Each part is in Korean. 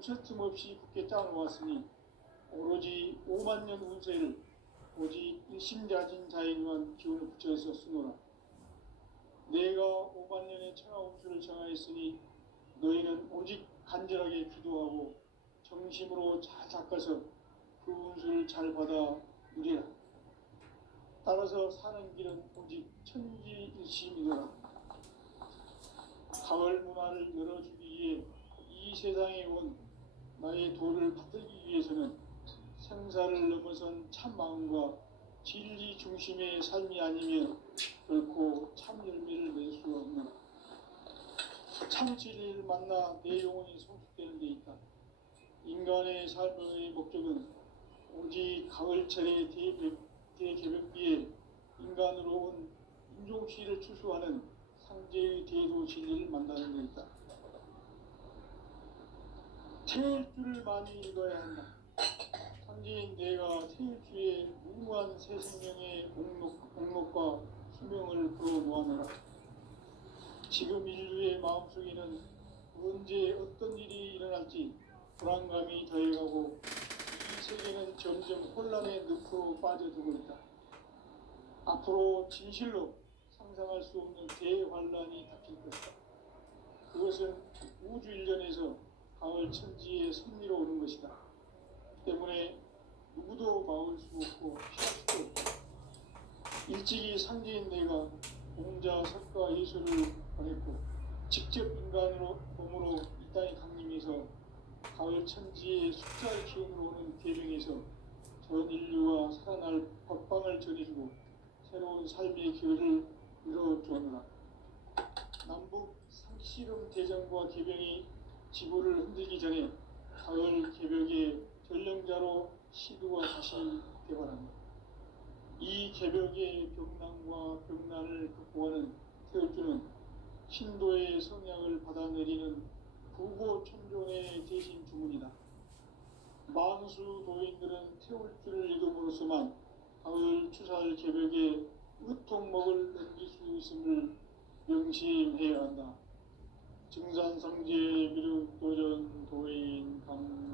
무쇠틈 없이 굳게 짜놓았으니 오로지 5만 년 운세를 오직 일심자진 자에게만 기운을 붙여서 쓰노라. 내가 5만 년의 천하 운수를 정하였으니 너희는 오직 간절하게 기도하고 정심으로 잘 닦아서 그 운수를 잘 받아 누리라. 따라서 사는 길은 오직 천지일심이더라. 가을 문화를 열어주기 위해 이 세상에 온 나의 도를 받들기 위해서는 생사를 넘어선 참 마음과 진리 중심의 삶이 아니면 결코 참 열매를 낼 수 없는 참 진리를 만나 내 영혼이 성숙되는 데 있다. 인간의 삶의 목적은 오직 가을철의 대개벽기에 인간으로 온 인종시를 추수하는 상제의 대도 진리를 만나는 데 있다. 태일주를 많이 읽어야 한다. 상제인 내가 태일주의 무모한 새 생명의 목록과 수명을 풀어놓아노라. 지금 인류의 마음속에는 언제 어떤 일이 일어날지 불안감이 더해가고 이 세계는 점점 혼란의 늪으로 빠져들고 있다. 앞으로 진실로 상상할 수 없는 대환란이 닥칠 것이다. 그것은 우주 일련에서 가을 천지의 승리로 오는 것이다. 때문에 누구도 막을 수 없고 피할 수도 없다. 일찍이 상제인 내가 공자, 석가, 예수를 보냈고 직접 인간으로 몸으로 이 땅에 강림해서 가을 천지의 숫자의 기운으로 오는 계명에서 전 인류와 살아날 법방을 전해주고 새로운 삶의 기회를 이뤄주었노라. 남북 상씨름 대전과 개병이 지구를 흔들기 전에 가을 개벽의 전령자로 시두가 다시 개발한다. 이 개벽의 병난과 병난을 극복하는 태울주는 신도의 성향을 받아내리는 부고천존의 대신 주문이다. 만수 도인들은 태울주를 읽음으로써만 가을 추살 개벽에 으통먹을 넘길 수 있음을 명심해야 한다. 증산상제 미륵도전 도인 강제구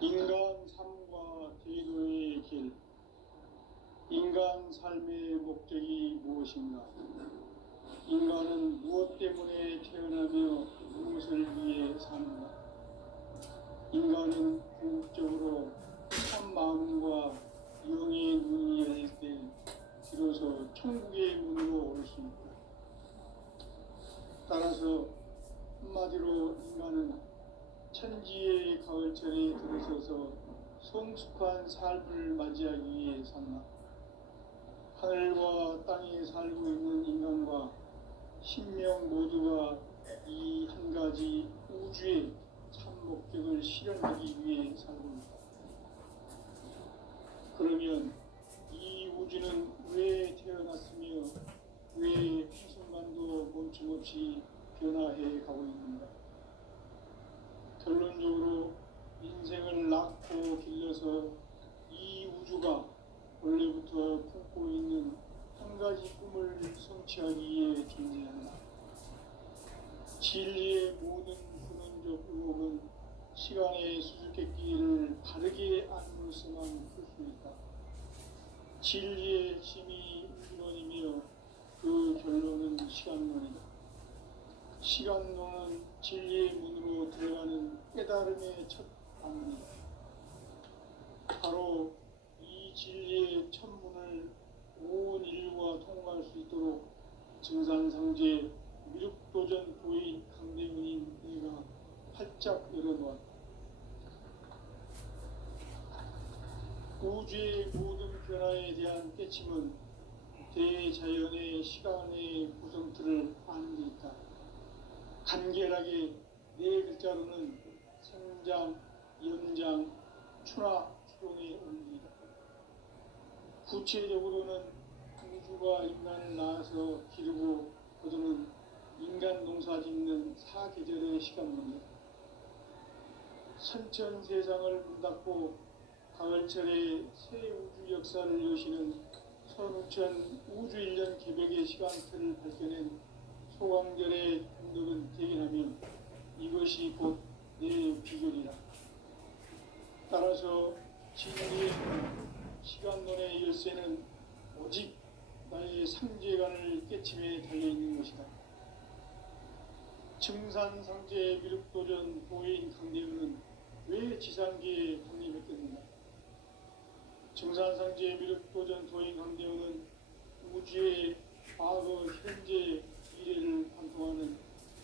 인간 삶과 제도의 길. 인간 삶의 목적이 무엇인가? 인간은 무엇 때문에 태어나며 무엇을 위해 사는가? 인간은 궁극적으로 참 마음과 영의 눈이 열릴 때 비로소 천국의 문으로 올 수 있다. 따라서 한마디로 인간은 천지의 가을철에 들어서서 성숙한 삶을 맞이하기 위해 산다. 하늘과 땅에 살고 있는 인간과 신명 모두가 이 한 가지 우주의 참 목적을 실현하기 위해 살고 있다. 그러면 이 우주는 왜 태어났으며 왜 한순간도 멈춤없이 변화해 가고 있는가? 결론적으로 인생을 낳고 길러서 이 우주가 원래부터 품고 있는 한 가지 꿈을 성취하기 위해 존재한다. 진리의 모든 근원적 의혹은 시간의 수수께끼를 바르게 안으로서만 풀 수 있다. 진리의 핵심이 이론이며 그 결론은 시간론이다. 시간론은 진리의 문으로 들어가는 깨달음의 첫 방문이다. 바로 이 진리의 첫 문을 온 인류가 통과할 수 있도록 증산상제 미륵도전 도인 강대문인 내가 활짝 열어놓았다. 우주의 모든 변화에 대한 깨침은 대자연의 시간의 구성틀을 아는 데 있다. 간결하게 네 글자로는 생장, 연장, 추나, 추동의 원리이다. 구체적으로는 우주가 인간을 낳아서 기르고 거두는 인간 농사 짓는 사계절의 시간론이다. 선천 세상을 문 닫고 가을철에 새 우주 역사를 여시는 선우천 우주일년 개벽의 시간표를 밝혀낸 소강절의 행덕은 대견하며 이것이 곧 내 비결이라. 따라서 진리의 시간론의 열쇠는 오직 나의 상제관을 깨침에 달려있는 것이다. 증산상제 미륵도전 도인 강대우는 왜 지상계에 독립했겠는가? 증산상제 미륵도전 도인 강대우는 우주의 과거, 현재, 미래를 관통하는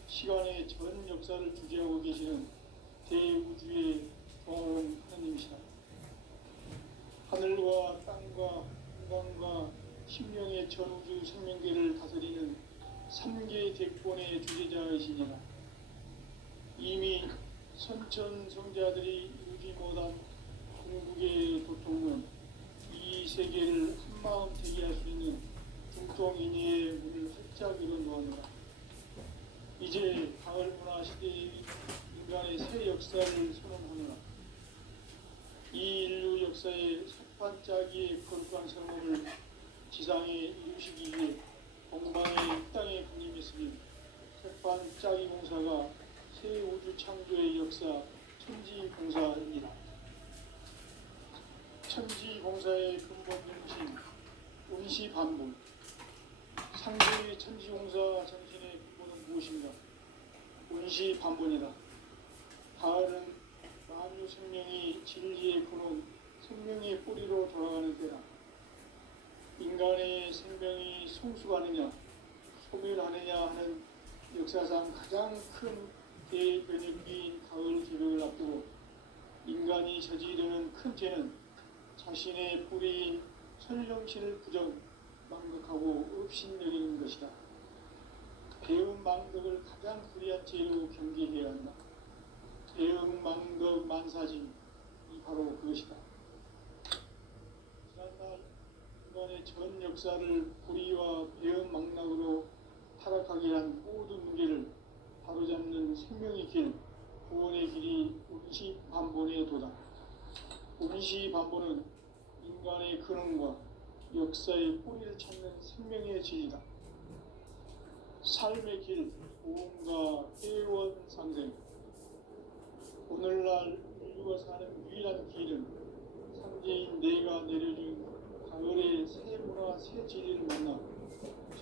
시간의 전 역사를 주재하고 계시는 대우주의 조화로운 하나님이시다. 하늘과 땅과 인간과 심령의 전우주 생명계를 다스리는 3개 대권의 주제자이시니라. 이미 선천성자들이 이루지 못한 궁극의 도통은 이 세계를 한마음 되게 할 수 있는 중통인의의 문을 활짝 열어놓았노라. 이제 가을 문화 시대의 인간의 새 역사를 선언하노라. 이 인류 역사의 석판짜기의 거룩한 성공을 지상에 이루시기 위해 공방의 땅에 군림했으며 석판짜기 공사가 새 우주 창조의 역사 천지공사입니다. 천지공사의 근본 정신 운시반본. 상대의 천지공사 정신의 근본은 무엇인가? 운시반본이다. 가을은 만유 생명이 진리의 근원 생명의 뿌리로 돌아가는 때다. 인간의 생명이 성숙하느냐 소멸하느냐 하는 역사상 가장 큰 대변혁기인 가을 개벽을 앞두고 인간이 저지르는 큰 죄는 자신의 뿌리인 설령신을 부정 망덕하고 업신여기는 것이다. 배은 망덕을 가장 불의한 죄로 경계해야 한다. 배은 망덕 만사징이 바로 그것이다. 지난날 인간의 전 역사를 불의와 배은 망락으로 타락하게 한 모든 문제를 바로잡는 생명의 길, 구원의 길이 운시반본의 도다. 운시반본은 인간의 근원과 역사의 뿌리를 찾는 생명의 진리다. 삶의 길, 고음과 회원 상생. 오늘날 인류가 사는 유일한 길은 상제인 내가 내려준 가을의 새 문화, 새 진리를 만나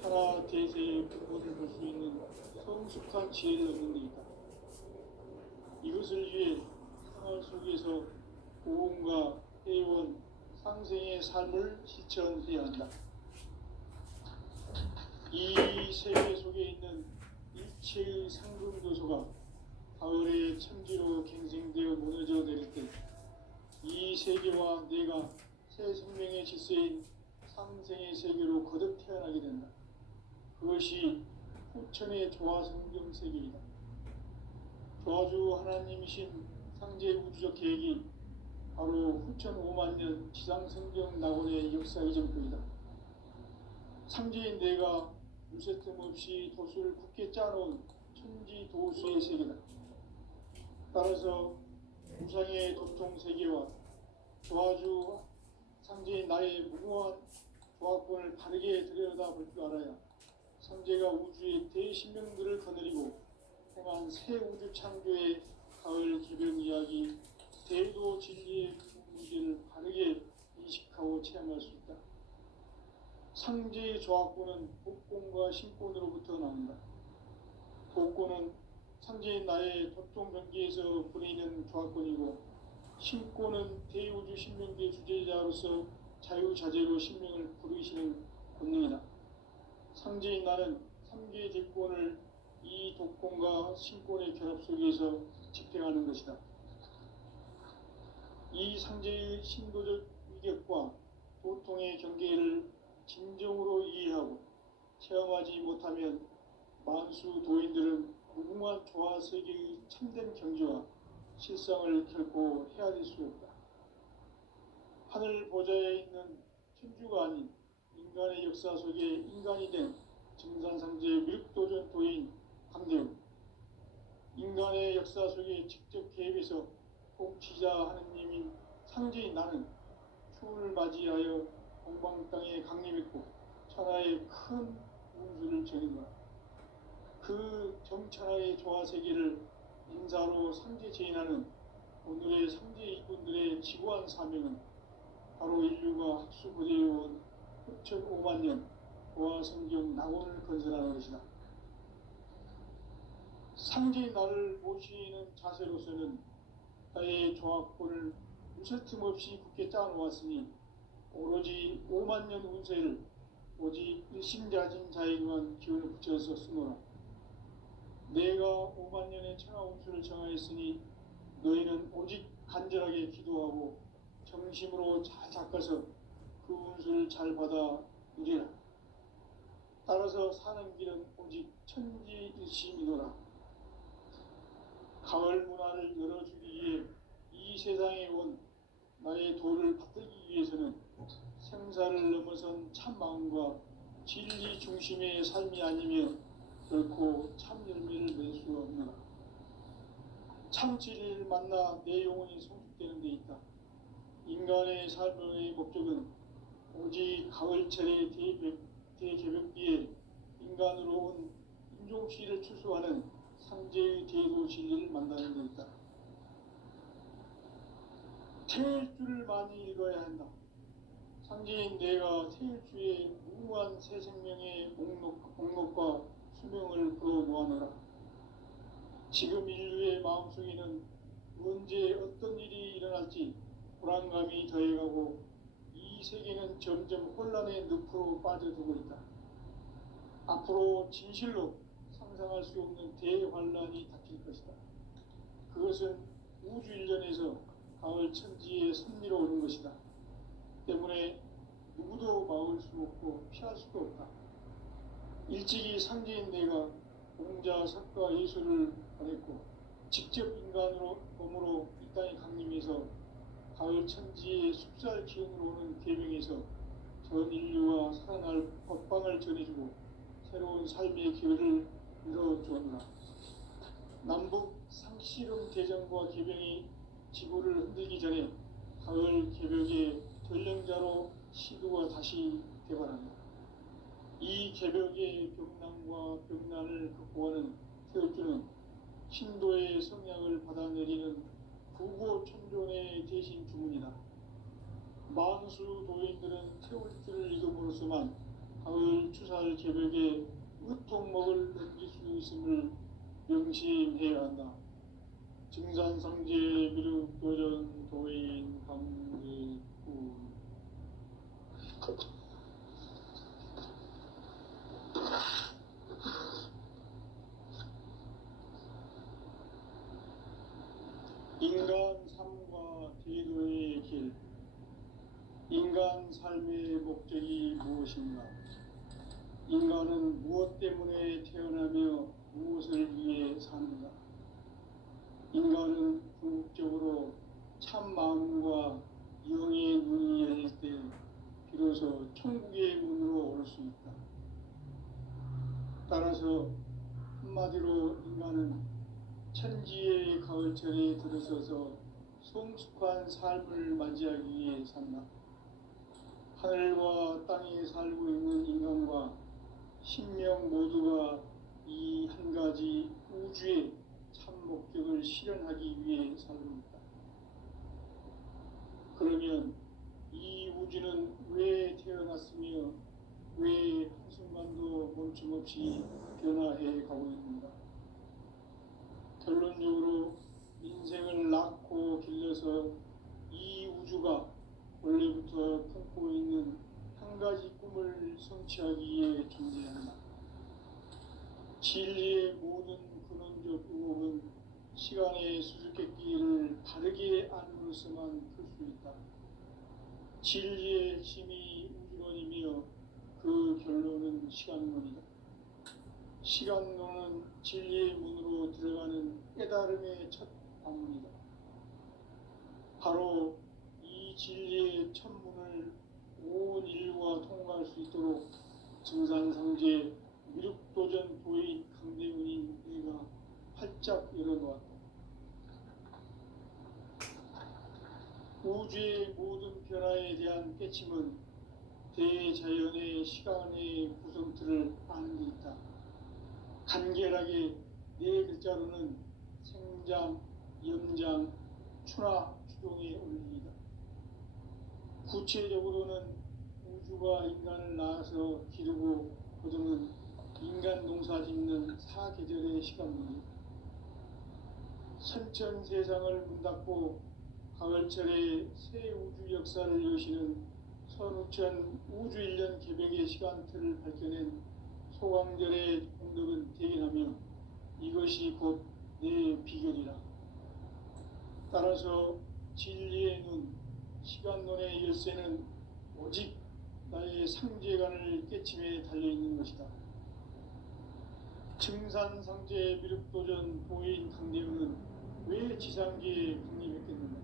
천하 대세의 근본을 볼 수 있는 성숙한 지혜를 얻는 데 있다. 이것을 위해 생활 속에서 고음과 회원, 상생의 삶을 실천해야 한다. 이 세계 속에 있는 일체의 상금교소가 가을의 천지로 갱생되어 무너져 내릴 때 이 세계와 내가 새 생명의 질서인 상생의 세계로 거듭 태어나게 된다. 그것이 후천의 조화성경 세계이다. 조화주 하나님이신 상제 우주적 계획이 바로 후천 5만 년 지상성경 낙원의 역사 이전부이다. 상제인 내가 물새틈 없이 도수를 굳게 짜놓은 천지 도수의 세계다. 따라서 우상의 도통 세계와 조화주 상제인 나의 무모한 조화권을 바르게 들여다볼 줄 알아야 상제가 우주의 대신명들을 거느리고 행한 새 우주 창조의 가을 기병 이야기 대도 진리의 문제를 바르게 인식하고 체험할 수 있다. 상제의 조화권은 복권과 신권으로부터 나온다. 복권은 상제인 나의 도통 경계에서 부리는 조화권이고 신권은 대우주 신명계 주제자로서 자유자재로 신명을 부르시는 권능이다. 상제인 나는 3개의 대권을 이 독권과 신권의 결합 속에서 집행하는 것이다. 이 상제의 신도적 위격과 도통의 경계를 진정으로 이해하고 체험하지 못하면 만수 도인들은 무궁한 조화 세계의 참된 경지와 실상을 결코 헤아릴 수 없다. 하늘 보좌에 있는 천주가 아닌 인간의 역사 속에 인간이 된 증산상제 미륵도전 도인 강대우. 인간의 역사 속에 직접 개입해서 통치자 하느님인 상제인 나는 추운을 맞이하여 동방 땅에 강림했고 천하에 큰 운수를 전했노라. 그 정천하의 조화세계를 인사로 상제 제인하는 오늘의 상제 이꾼들의 지구한 사명은 바로 인류가 학수고대해온 흡천 5만 년 조화성경 낙원을 건설하는 것이다. 상제의 나를 모시는 자세로서는 나의 조합권을 무설틈 없이 굳게 짜놓았으니 오로지 5만 년 운세를 오직 일심자진 자에게만 기운을 붙여서 쓰노라. 내가 5만 년의 천하 운수를 정하였으니 너희는 오직 간절하게 기도하고 정심으로 잘 닦아서 그 운수를 잘 받아 누리라. 따라서 사는 길은 오직 천지일심이노라. 가을 문화를 열어주기 위해 이 세상에 온 나의 도를 받들기 위해서는 생사를 넘어선 참 마음과 진리 중심의 삶이 아니면 결코 참 열매를 낼 수 없노라. 참 진리를 만나 내 영혼이 성숙되는 데 있다. 인간의 삶의 목적은 오직 가을철의 대개벽비에 인간으로 온 인종시를 추수하는 상제의 대도 진리를 만나는 데 있다. 태일주를 많이 읽어야 한다. 상제인 내가 태일주의 무한 새 생명의 목록과 수명을 풀어놓아노라. 지금 인류의 마음속에는 언제 어떤 일이 일어날지 불안감이 더해가고 이 세계는 점점 혼란의 늪으로 빠져들고 있다. 앞으로 진실로 상상할 수 없는 대환란이 닥칠 것이다. 그것은 우주 일련에서 가을 천지에 섭리로 오는 것이다. 때문에 누구도 막을 수 없고 피할 수도 없다. 일찍이 상제인 내가 공자, 석가, 예수를 보냈고 직접 인간으로 몸으로 이 땅에 강림해서 가을 천지의 숲살 기운으로 오는 계명에서 전 인류와 살아날 법방을 전해주고 새로운 삶의 기회를 열어주었노라. 남북 상씨름 대전과 계병이 지구를 흔들기 전에 가을 개벽의 전령자로 시도가 다시 개발한다. 이 개벽의 병난과 병난을 극복하는 태울주는 신도의 성약을 받아내리는 구고천존의 대신 주문이다. 만수 도인들은 태울주를 읽음으로써만 가을 추살 개벽의 으통목을 넘길 수 있음을 명심해야 한다. 증산상제 미륵도전 도인 강제구 인간 삶과 제도의 길. 인간 삶의 목적이 무엇인가? 인간은 무엇 때문에 태어나며 무엇을 위해 사는가? 인간은 궁극적으로 참 마음과 영의 눈이 열릴 때 비로소 천국의 문으로 올 수 있다. 따라서 한마디로 인간은 천지의 가을철에 들어서서 성숙한 삶을 맞이하기 위해 산다. 하늘과 땅에 살고 있는 인간과 신명 모두가 이 한 가지 우주의 참 목적을 실현하기 위해 살고 있다. 그러면 이 우주는 왜 태어났으며 왜 한순간도 멈춤없이 변화해 가고 있는가? 결론적으로 인생을 낳고 길러서 이 우주가 원래부터 품고 있는 한 가지 꿈을 성취하기 위해 존재한다. 진리의 모든 근원적 의혹은 시간의 수수께끼를 바르게 안으로서만 풀 수 있다. 진리의 핵심이 우주론이며 그 결론은 시간론이다. 시간론은 진리의 문으로 들어가는 깨달음의 첫 방문이다. 바로 이 진리의 첫 문을 온 인류가 통과할 수 있도록 증산상제 미륵도전 도인 강대문인 내가 활짝 열어놓았다. 우주의 모든 변화에 대한 깨침은 대자연의 시간의 구성틀을 아는 데 있다. 간결하게 네 글자로는 생장, 염장, 추나 추동의 원리이다. 구체적으로는 우주가 인간을 낳아서 기르고 거두는 인간 농사 짓는 사계절의 시간문이다. 선천 세상을 문닫고 가을철에 새 우주 역사를 여시는 선우천 우주 1년 개벽의 시간틀을 밝혀낸 소강절의 공덕은 대견하며 이것이 곧 내 비결이라. 따라서 진리의 눈, 시간론의 열쇠는 오직 나의 상제관을 깨침에 달려있는 것이다. 증산상제 미륵도전 도인 강대우는 왜 지상계에 군림했겠는가?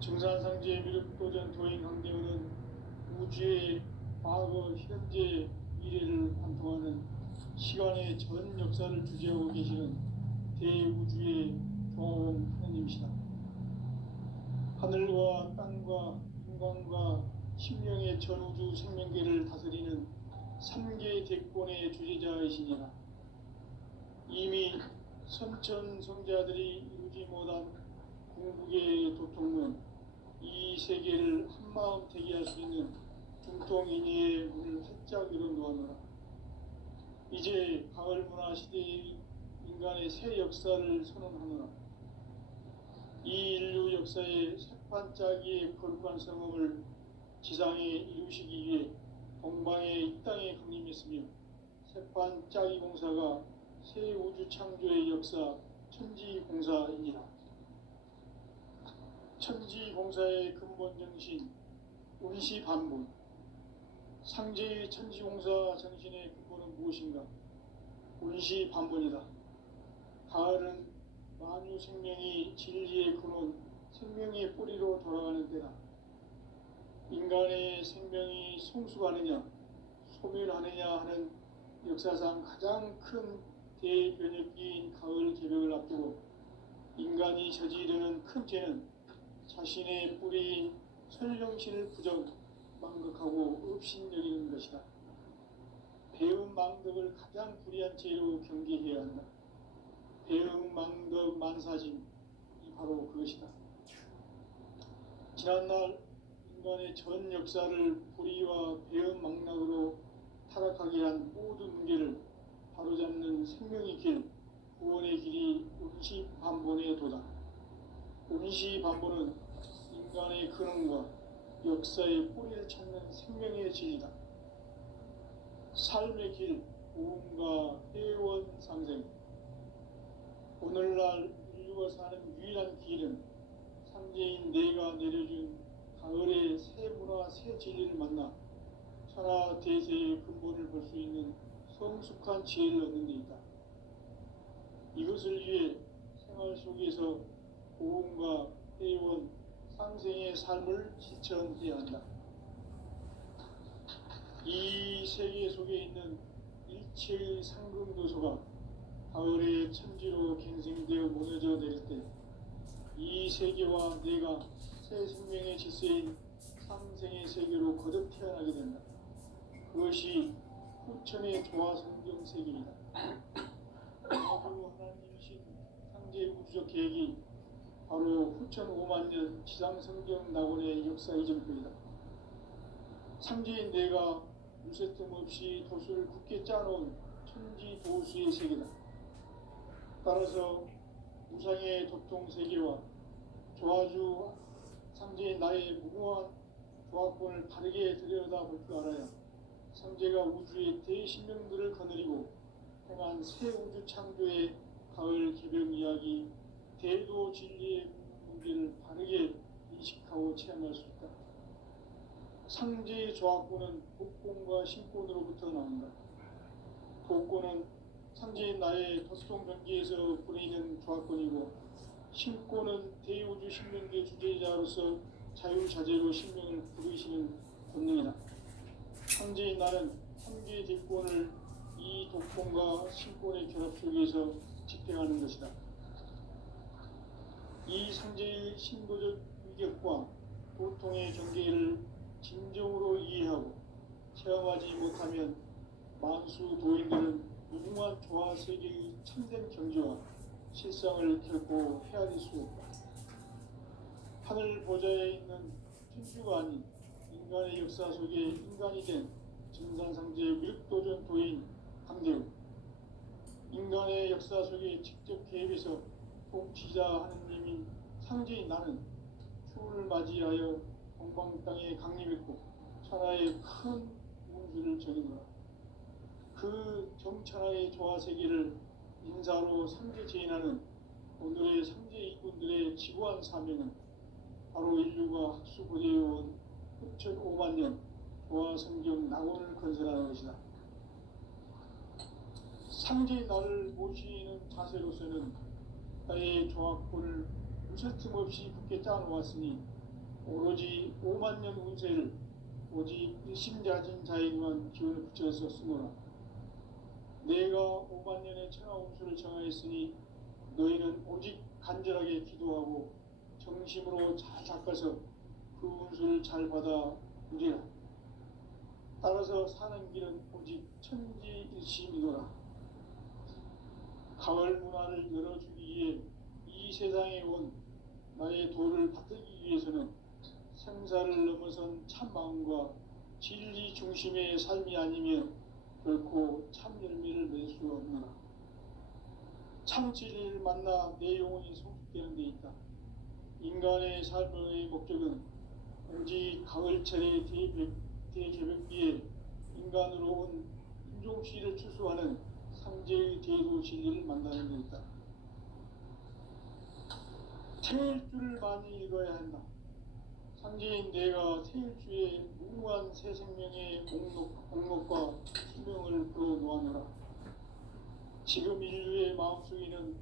증산상제 미륵도전 도인 강대우는 우주의 과거, 현재, 미래를 관통하는 시간의 전 역사를 주재하고 계시는 대우주의 조화원 하느님이시다. 하늘과 땅과 인간과 심령의 전우주 생명계를 다스리는 3계 대권의 주재자이시니라. 이미 선천 성자들이 이루지 못한 궁극의 도통문, 이 세계를 한마음 대기할 수 있는 중통인의의 문을 활짝 열어놓아노라. 이제 가을 문화 시대의 인간의 새 역사를 선언하노라. 이 인류 역사의 새반짝이의 거룩한 성음을 지상에 이루시기 위해 동방의 이 땅에 강림했으며 새반짝이 공사가 새 우주 창조의 역사 천지공사이니라. 천지공사의 근본 정신 운시반본. 상제의 천지공사 정신의 근본은 무엇인가? 운시반본이다. 가을은 만유 생명이 진리의 근원, 생명의 뿌리로 돌아가는 때다. 인간의 생명이 성숙하느냐, 소멸하느냐 하는 역사상 가장 큰 대변혁기인 가을 개벽을 앞두고 인간이 저지르는 큰 죄는 자신의 뿌리인 설령신을 부정, 망극하고 업신여기는 것이다. 배움 망덕을 가장 불의한 죄로 경계해야 한다. 배움 망덕 만사짐이 바로 그것이다. 지난날 인간의 전 역사를 불의와 배움 망락으로 타락하게 한 모든 문제를 바로잡는 생명의 길, 구원의 길이 운시반본의 도다. 운시반본은 인간의 근원과 역사의 뿌리를 찾는 생명의 진리다. 삶의 길, 고음과 회원 상생. 오늘날 인류가 사는 유일한 길은 상제인 내가 내려준 가을의 새 문화, 새 진리를 만나 천하 대세의 근본을 볼 수 있는 성숙한 지혜를 얻는 데 있다. 이것을 위해 생활 속에서 고음과 회원, 상생의 삶을 실천해야 한다. 이 세계 속에 있는 일체의 상금도소가 가을의 천지로 갱생되어 무너져 내릴 때 이 세계와 내가 새 생명의 질서인 상생의 세계로 거듭 태어나게 된다. 그것이 후천의 조화성경 세계이다. 아주 하나님이신 상제 우주적 계획이 바로 후천 5만년 지상성경 낙원의 역사 이전표이다. 상제인 내가 유세 틈 없이 도수를 굳게 짜놓은 천지 도수의 세계다. 따라서 무상의 도통 세계와 조화주 상제인 나의 무궁한 조화권을 바르게 들여다볼 줄 알아야 상제가 우주의 대신명들을 거느리고 행한 새 우주 창조의 가을 개벽 이야기, 대도 진리의 문제를 바르게 인식하고 체험할 수 있다. 상제의 조화권은 복권과 신권으로부터 나온다. 복권은 상제인 나의 도통 경계에서 부리는 조화권이고, 신권은 대우주 신명계 주제자로서 자유자재로 신명을 부르시는 본능이다. 상제인 나는 3개 대권을 이 독권과 신권의 결합 속에서 집행하는 것이다. 이 상제의 신도적 위격과 고통의 경계를 진정으로 이해하고 체험하지 못하면 만수 도인들은 무궁한 조화 세계의 참된 경지와 실상을 결코 헤아릴 수 없다. 하늘 보좌에 있는 천주가 아닌 인간의 역사 속에 인간이 된 증산상제 미륵도전 도인 강대우, 인간의 역사 속에 직접 개입해서 통치자 하느님인 상제인 나는 추운을 맞이하여 동방 땅에 강림했고 천하의 큰 운수를 정했노라. 그 정천하의 조화세계를 인사로 상제 제인하는 오늘의 상제 이군들의 지구한 사명은 바로 인류가 학수고대해온 흡천 5만 년 조화성경 낙원을 건설하는 것이다. 상제의 나를 모시는 자세로서는 나의 조합권을 무슨 틈없이 굳게 짜놓았으니 오로지 5만 년 운세를 오직 일심자진 자에게만 기운을 붙여서 쓰노라. 내가 5만 년의 천하 운수를 정하였으니 너희는 오직 간절하게 기도하고 정심으로 잘 닦아서 그 운수를 잘 받아 누리라. 따라서 사는 길은 오직 천지일심이노라. 가을 문화를 열어주기 위해 이 세상에 온 나의 도를 받들기 위해서는 생사를 넘어선 참 마음과 진리 중심의 삶이 아니면 결코 참 열매를 맺을 수 없노라. 참 진리를 만나 내 영혼이 성숙되는 데 있다. 인간의 삶의 목적은 오직 가을철의 대개벽기에 인간으로 온 인종시를 추수하는 상제의 대도 진리를 만나는 데 있다. 태일주를 많이 읽어야 한다. 상제인 내가 태일주의 무궁한 새 생명의 목록과 수명을 풀어놓아노라. 지금 인류의 마음속에는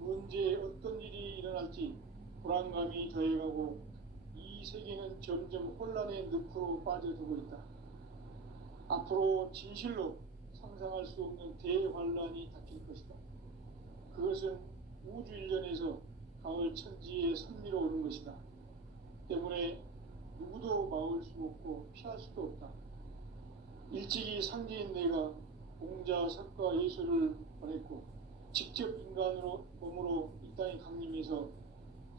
언제 어떤 일이 일어날지 불안감이 더해가고 이 세계는 점점 혼란의 늪으로 빠져들고 있다. 앞으로 진실로 상상할 수 없는 대환란이 닥칠 것이다. 그것은 우주 일련에서 가을 천지의 선미로 오는 것이다. 때문에 누구도 막을 수 없고 피할 수도 없다. 일찍이 상제인 내가 공자, 석가, 예수를 보냈고 직접 인간으로 몸으로 이 땅에 강림해서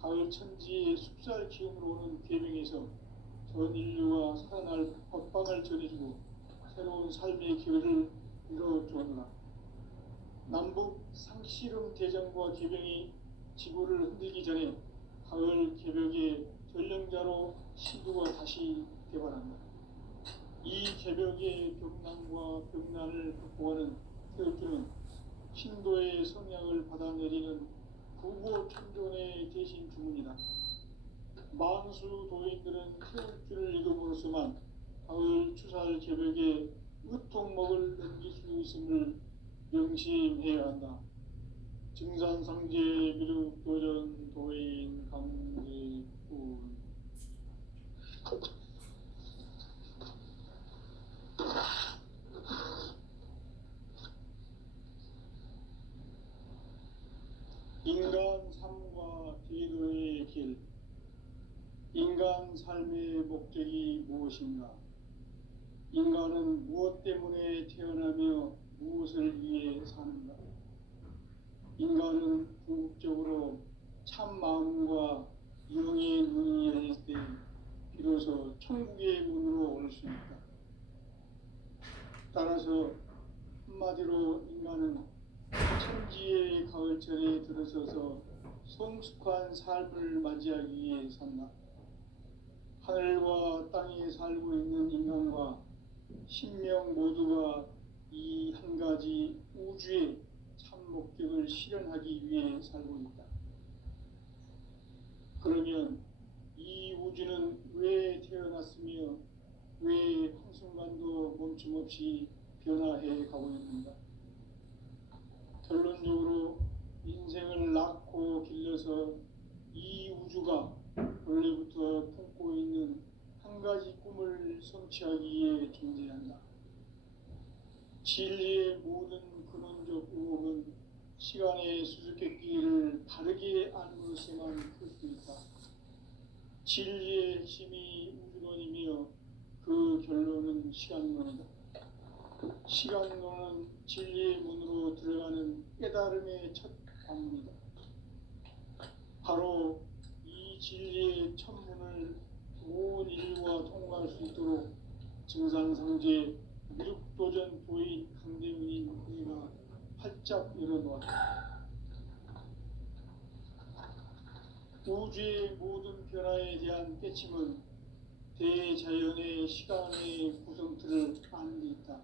가을 천지의 숲살 기운으로 오는 계명에서 전 인류가 살아날 법방을 전해주고 새로운 삶의 기회를 이뤄주었노라. 남북 상씨름 대전과 계병이 지구를 흔들기 전에 가을 개벽의 전령자로 신두가 다시 개발한다. 이 개벽의 병난과 병난을 극복하는 태극주는 신도의 성향을 받아내리는 부고천존의 대신 주문이다. 만수 도인들은 태극주를 읽음으로써만 가을 추살 개벽에 으통목을 넘길 수 있음을 명심해야 한다. 증산상제 미륵도전 도인 강제군. 인간 삶과 제도의 길. 인간 삶의 목적이 무엇인가? 인간은 무엇 때문에 태어나며 무엇을 위해 사는가? 인간은 궁극적으로 참 마음과 영의 눈이 열릴 때 비로소 천국의 문으로 올 수 있다. 따라서 한마디로 인간은 천지의 가을철에 들어서서 성숙한 삶을 맞이하기 위해 산다. 하늘과 땅에 살고 있는 인간과 신명 모두가 이 한 가지 우주의 참 목적을 실현하기 위해 살고 있다. 그러면 이 우주는 왜 태어났으며 왜 한순간도 멈춤없이 변화해 가고 있는가? 결론적으로 인생을 낳고 길러서 이 우주가 원래부터 품고 있는 한 가지 꿈을 성취하기 위해 존재한다. 진리의 모든 근원적 의혹은 시간의 수수께끼를 바르게 알므로써만 풀 수 있다. 진리의 핵심이 우주론이며 그 결론은 시간론이다. 시간론은 진리의 문으로 들어가는 깨달음의 첫 방문이다. 바로 이 진리의 첫 문을 온 인류가 통과할 수 있도록 증산상제 미륵도전 도인 강대문인 내가 활짝 열어놓았다. 우주의 모든 변화에 대한 깨침은 대자연의 시간의 구성틀을 아는 데 있다.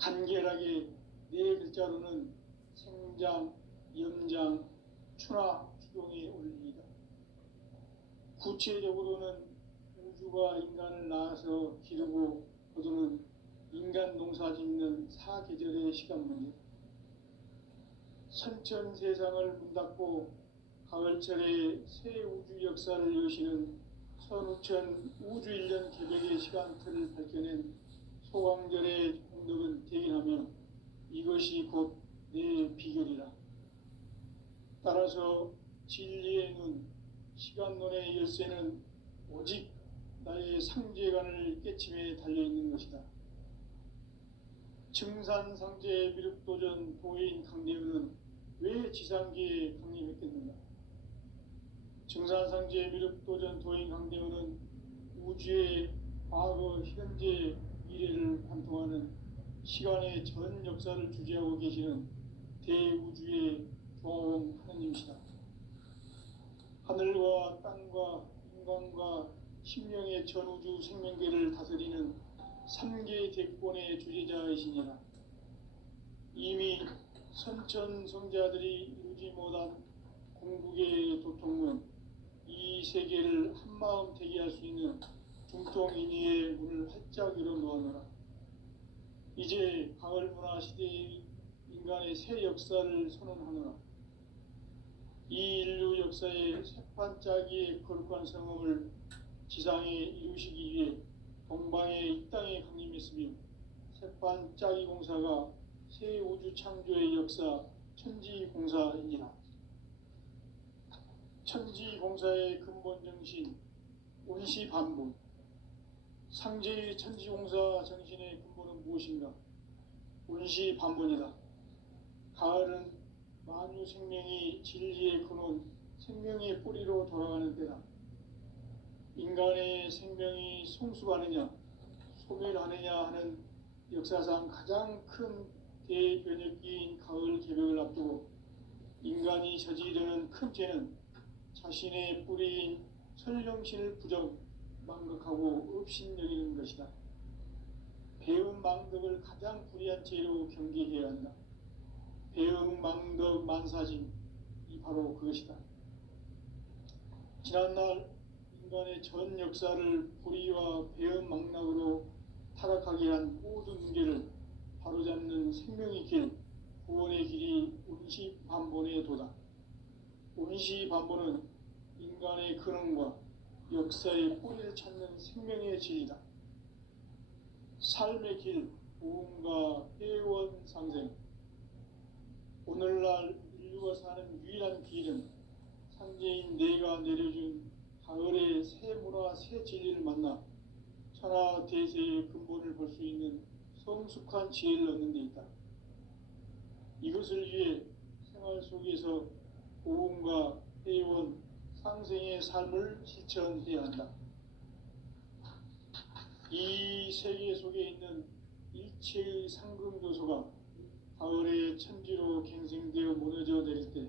간결하게 네 글자로는 생장, 염장, 추나 추동의 원리이다. 구체적으로는 우주가 인간을 낳아서 기르고 거두는 인간 농사 짓는 사계절의 시간 문제. 선천 세상을 문 닫고 가을철에 새 우주 역사를 여시는 선우천 우주 1년 개백의 시간틀을 밝혀낸 소강절의 공덕은 대긴하며 이것이 곧 내 비결이라. 따라서 진리의 눈, 시간론의 열쇠는 오직 나의 상제관을 깨침에 달려있는 것이다. 증산상제 미륵도전 도인 강대은은 왜 지상계에 강림했겠는가? 증산상제 미륵도전 도인 강대은은 우주의 과거, 현재, 미래를 관통하는 시간의 전 역사를 주재하고 계시는 대우주의 조화원 하느님이시다. 하늘과 땅과 인간과 심령의 전우주 생명계를 다스리는 3개 대권의 주제자이시니라. 이미 선천성자들이 이루지 못한 궁극의 도통문, 이 세계를 한마음 되게 할 수 있는 중통인의의 문을 활짝 열어놓아노라. 이제 가을문화 시대의 인간의 새 역사를 선언하노라. 이 인류 역사의 새판짜기의 거룩한 성험을 지상에 이루시기 위해 동방의 이 땅에 강림했으며 새판짜기 공사가 새 우주 창조의 역사 천지공사이니라. 천지공사의 근본 정신 온시반복. 상제의 천지공사 정신의 근본은 무엇인가? 온시반복이다. 가을은 만유 생명이 진리의 근원, 생명의 뿌리로 돌아가는 때다. 인간의 생명이 성숙하느냐, 소멸하느냐 하는 역사상 가장 큰 대변혁기인 가을 개벽을 앞두고 인간이 저지르는 큰 죄는 자신의 뿌리인 설령신을 망각하고 업신여기는 것이다. 배음 망덕을 가장 불의한 죄로 경계해야 한다. 배음 망덕 만사진, 이 바로 그것이다. 지난날 인간의 전 역사를 불의와 배음 망락으로 타락하게 한 모든 문제를 바로잡는 생명의 길, 구원의 길이 온시반본의 도다. 온시반본은 인간의 근원과 역사의 뿌리를 찾는 생명의 진리다. 삶의 길, 부흥과 회원 상생. 오늘날 인류가 사는 유일한 길은 상제인 내가 내려준 가을의 새 문화, 새 진리를 만나 천하 대세의 근본을 볼 수 있는 성숙한 지혜를 얻는 데 있다. 이것을 위해 생활 속에서 부흥과 회원, 상생의 삶을 실천해야 한다. 이 세계 속에 있는 일체의 상금 요소가 가을의 천지로 갱생되어 무너져 내릴 때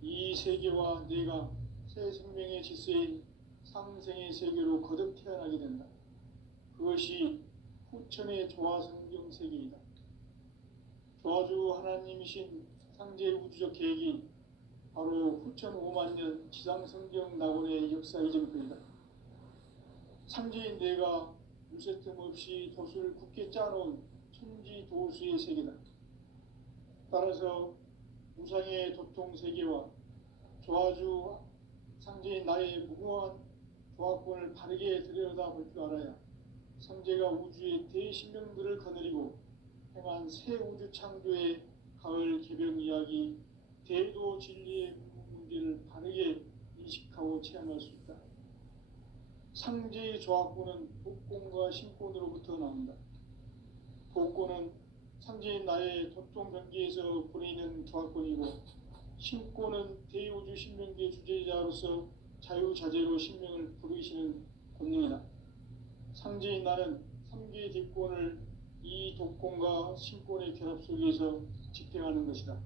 이 세계와 내가 새 생명의 질서인 상생의 세계로 거듭 태어나게 된다. 그것이 후천의 조화성경 세계이다. 조화주 하나님이신 상제 우주적 계획이 바로 후천 5만 년 지상성경 낙원의 역사 이전표이다. 상제인 내가 무쇠 틈 없이 도수를 굳게 짜놓은 천지도수의 세계다. 따라서 무상의 도통세계와 조화주 상제인 나의 무궁한 조화권을 바르게 들여다볼 줄 알아야 상제가 우주의 대신명들을 거느리고 행한 새 우주 창조의 가을 개벽 이야기, 대도 진리의 문제를 바르게 인식하고 체험할 수 있다. 상제의 조합구는 복권과 신권으로부터 나온다. 복권은 상제인 나의 도통 경계에서 보내는 조합권이고, 신권은 대우주 신명기의 주제자로서 자유자재로 신명을 부르시는 권능이다. 상제인 나는 3개의 대권을 이 독권과 신권의 결합 속에서 집행하는 것이다.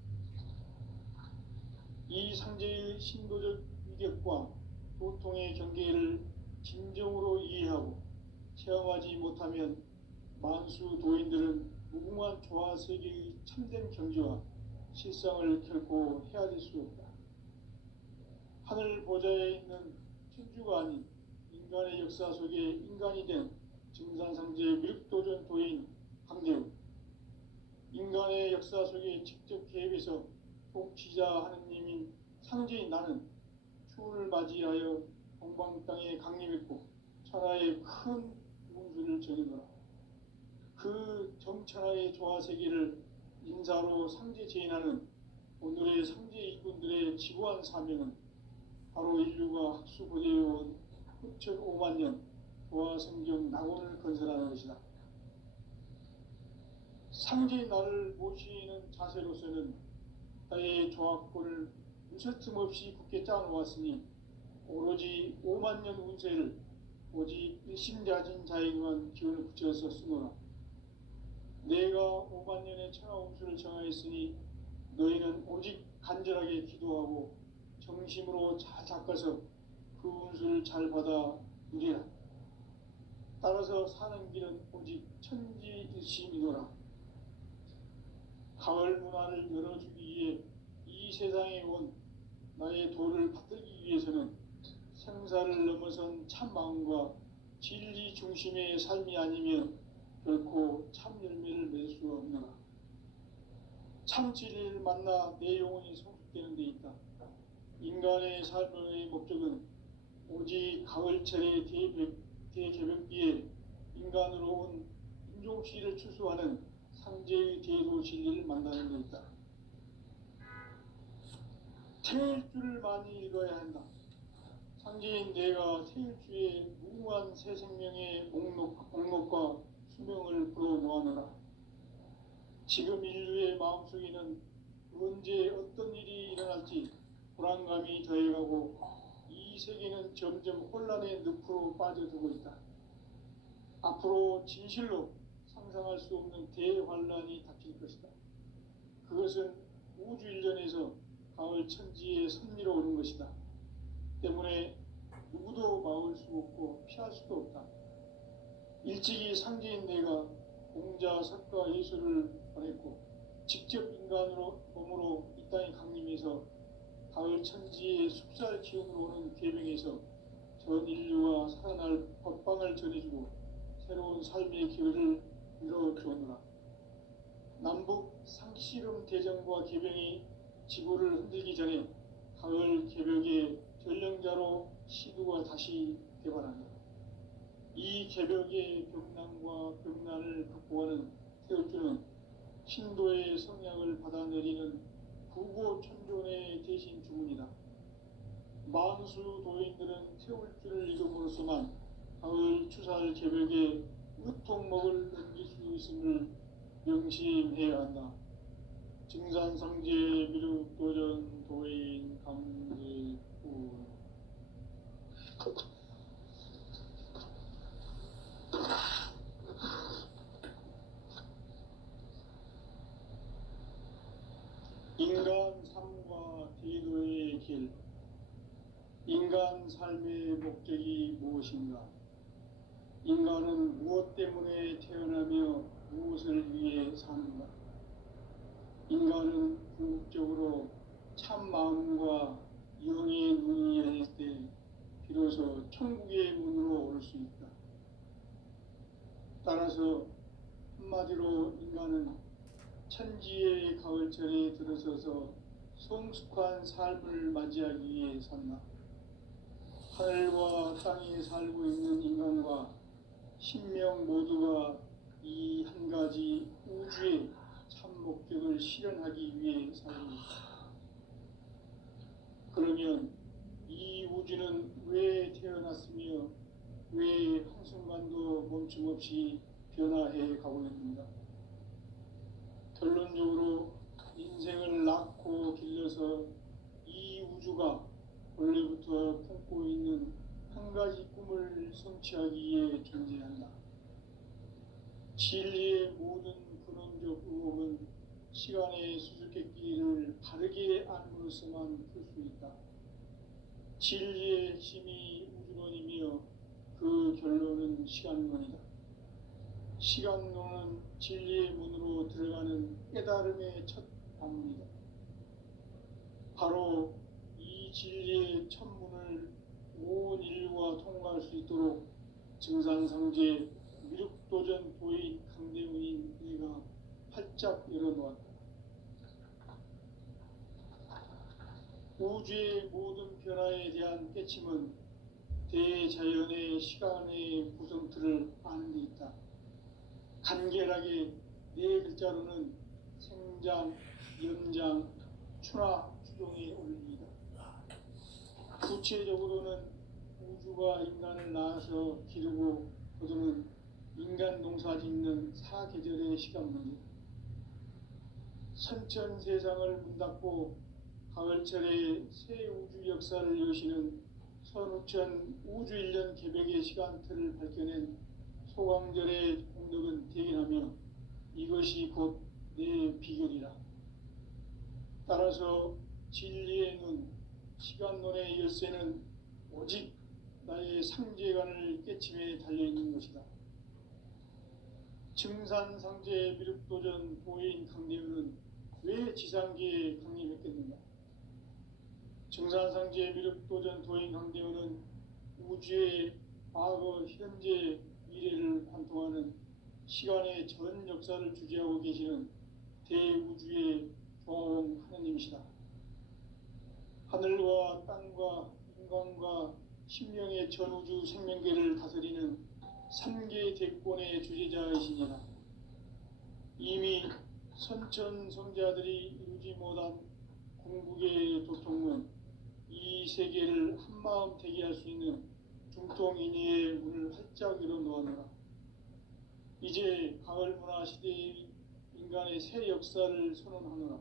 이 상제의 신도적 위격과 도통의 경계를 진정으로 이해하고 체험하지 못하면 만수 도인들은 무궁한 조화 세계의 참된 경지와 실상을 결코 헤아릴 수 없다. 하늘 보좌에 있는 천주가 아닌 인간의 역사 속에 인간이 된 증산상제 미륵도전 도인 강대우, 인간의 역사 속에 직접 개입해서 통치자 하느님인 상제인 나는 추운을 맞이하여 동방 땅에 강림했고 천하의 큰 운수를 정해노라. 그 정천하의 조화세계를 인사로 상제 제인하는 오늘의 상제 이군들의 지구한 사명은 바로 인류가 학수고대해온 9,500만 년 조화성경 낙원을 건설하는 것이다. 상제인 나를 모시는 자세로서는 나의 조합권을 무설 틈 없이 굳게 짜놓았으니 오로지 5만 년 운세를 오직 일심자진 자에게만 기운을 붙여서 쓰노라. 내가 5만 년의 천하 운수를 정하였으니 너희는 오직 간절하게 기도하고 정심으로 잘 닦아서 그 운수를 잘 받아 누리라. 따라서 사는 길은 오직 천지일심이노라. 가을 문화를 열어주기 위해 이 세상에 온 나의 도를 받들기 위해서는 생사를 넘어선 참 마음과 진리 중심의 삶이 아니면 결코 참 열매를 맺을 수 없노라. 참 진리를 만나 내 영혼이 성숙되는 데 있다. 인간의 삶의 목적은 오직 가을철의 대개벽기에 인간으로 온 인종시를 추수하는 상제의 대도 진리를 만나는 데 있다. 태일주를 많이 읽어야 한다. 상제인 내가 태일주의 무궁한 새 생명의 목록과 수명을 불어모아노라. 지금 인류의 마음속에는 언제 어떤 일이 일어날지 불안감이 더해가고 이 세계는 점점 혼란의 늪으로 빠져들고 있다. 앞으로 진실로 상상할 수 없는 대환란이 닥칠 것이다. 그것은 우주 일전에서 가을 천지의 섭리로 오는 것이다. 때문에 누구도 막을 수 없고 피할 수도 없다. 일찍이 상제인 내가 공자, 석가, 예수를 보냈고 직접 인간으로 몸으로 이 땅에 강림해서 가을 천지의 숲살 기운으로 오는 계명에서 전 인류가 살아날 법방을 전해주고 새로운 삶의 기회를 이뤄주었노라. 남북 상씨름 대전과 개병이 지구를 흔들기 전에 가을 개벽의 전령자로 시두가 다시 개발한다. 이 개벽의 병난과 병난을 극복하는 태울주는 신도의 성약을 받아내리는 구고천존의 대신 주문이다. 만수 도인들은 태울주를 이름으로서만 가을 추살 개벽에 으통목을 넘길 수 있음을 명심해야 한다. 증산상제 미륵도전 도인 강제구 인간 삶과 대도의 길. 인간 삶의 목적이 무엇인가? 인간은 무엇 때문에 태어나며 무엇을 위해 사는가? 인간은 궁극적으로 참 마음과 영의 눈이 열릴 때 비로소 천국의 문으로 올 수 있다. 따라서 한마디로 인간은 천지의 가을철에 들어서서 성숙한 삶을 맞이하기 위해 산다. 하늘과 땅에 살고 있는 인간과 신명 모두가 이 한 가지 우주의 참 목적을 실현하기 위해 살고 있다. 그러면 이 우주는 왜 태어났으며 왜 한순간도 멈춤없이 변화해 가고 있는가? 결론적으로 인생을 낳고 길러서 이 우주가 원래부터 품고 있는 한 가지 꿈을 성취하기 위해 존재한다. 진리의 모든 근원적 의혹은 시간의 수수께끼를 바르게 알므로써만 풀 수 있다. 진리의 핵심이 우주론이며 그 결론은 시간론이다. 시간론은 진리의 문으로 들어가는 깨달음의 첫 방문이다. 바로 이 진리의 첫 문을 온 인류가 통과할 수 있도록 증산상제 미륵도전 도인 강대문인 내가 활짝 열어놓았다. 우주의 모든 변화에 대한 깨침은 대자연의 시간의 구성틀을 아는 데 있다. 간결하게 네 글자로는 생장, 연장, 추나 추종의 원리이다. 구체적으로는 우주가 인간을 낳아서 기르고 거두는 인간 농사 짓는 사계절의 시간 문제. 선천 세상을 문 닫고 가을철에 새 우주 역사를 여시는 선우천 우주 1년 개백의 시간틀을 밝혀낸 소강절의 공덕은 대견하며 이것이 곧 내 비결이라. 따라서 진리의 눈, 시간론의 열쇠는 오직 나의 상제관을 깨침에 달려있는 것이다. 증산상제 미륵도전 보인 강대우는 왜 지상계에 강림했겠는가? 증산상제 미륵도전 도인 강대우는 우주의 과거, 현재, 미래를 관통하는 시간의 전 역사를 주재하고 계시는 대우주의 조화원 하느님이시다. 하늘과 땅과 인간과 심령의 전우주 생명계를 다스리는 3계 대권의 주재자이시니라. 이미 선천성자들이 이루지 못한 궁극의 도통은 이 세계를 한마음 되게 할 수 있는 중통인의의 문을 활짝 열어놓았노라. 이제 가을 문화 시대의 인간의 새 역사를 선언하노라.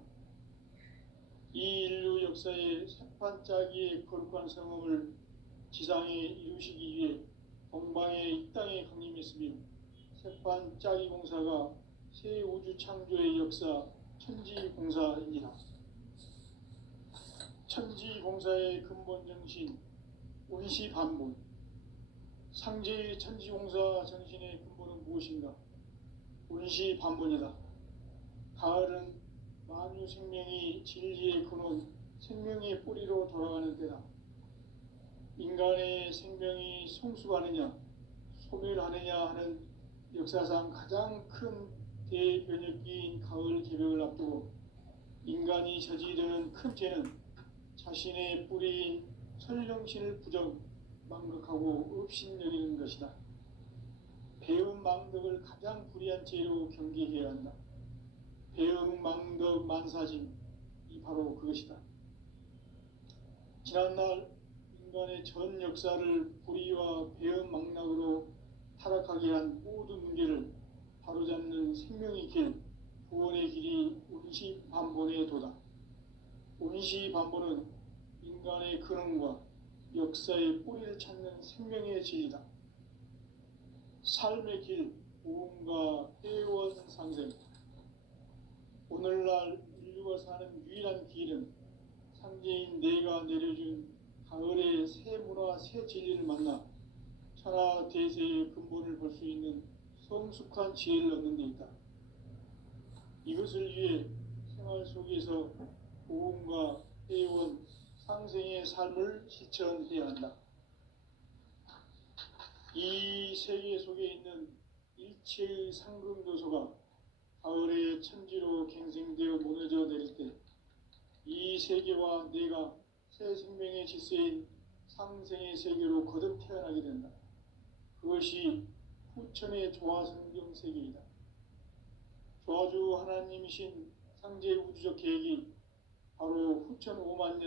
이 인류 역사의 새판짜기의 거룩한 성험을 지상에 이루시기 위해 동방의 이 땅에 강림했으며 새판짜기 공사가 새 우주 창조의 역사 천지공사이니라. 천지공사의 근본 정신 원시반본. 상제의 천지공사 정신의 근본은 무엇인가? 원시반본이다. 가을은 만유 생명이 진리의 근원, 생명의 뿌리로 돌아가는 때다. 인간의 생명이 성숙하느냐, 소멸하느냐 하는 역사상 가장 큰 대변혁기인 가을 개벽을 앞두고 인간이 저지르는 큰 죄는 자신의 뿌리인 설령신을 부정, 망극하고 업신여기는 것이다. 배움 망덕을 가장 불의한 죄로 경계해야 한다. 배움 망덕 만사짐이 바로 그것이다. 지난날 인간의 전 역사를 불의와 배움 망락으로 타락하게 한 모든 문제를 바로잡는 생명의 길, 구원의 길이 원시반본의 도다. 원시반본은 인간의 근원과 역사의 뿌리를 찾는 생명의 진리다. 삶의 길, 보험과 회원 상생. 오늘날 인류가 사는 유일한 길은 상제인 내가 내려준 가을의 새 문화, 새 진리를 만나 천하 대세의 근본을 볼 수 있는 성숙한 지혜를 얻는 데 있다. 이것을 위해 생활 속에서 보험과 회원, 상생의 삶을 실천해야 한다. 이 세계 속에 있는 일체의 상금요소가 가을의 천지로 갱생되어 무너져 내릴 때 이 세계와 내가 새 생명의 질서인 상생의 세계로 거듭 태어나게 된다. 그것이 후천의 조화성경 세계이다. 조화주 하나님이신 상제 우주적 계획이 바로 후천 5만 년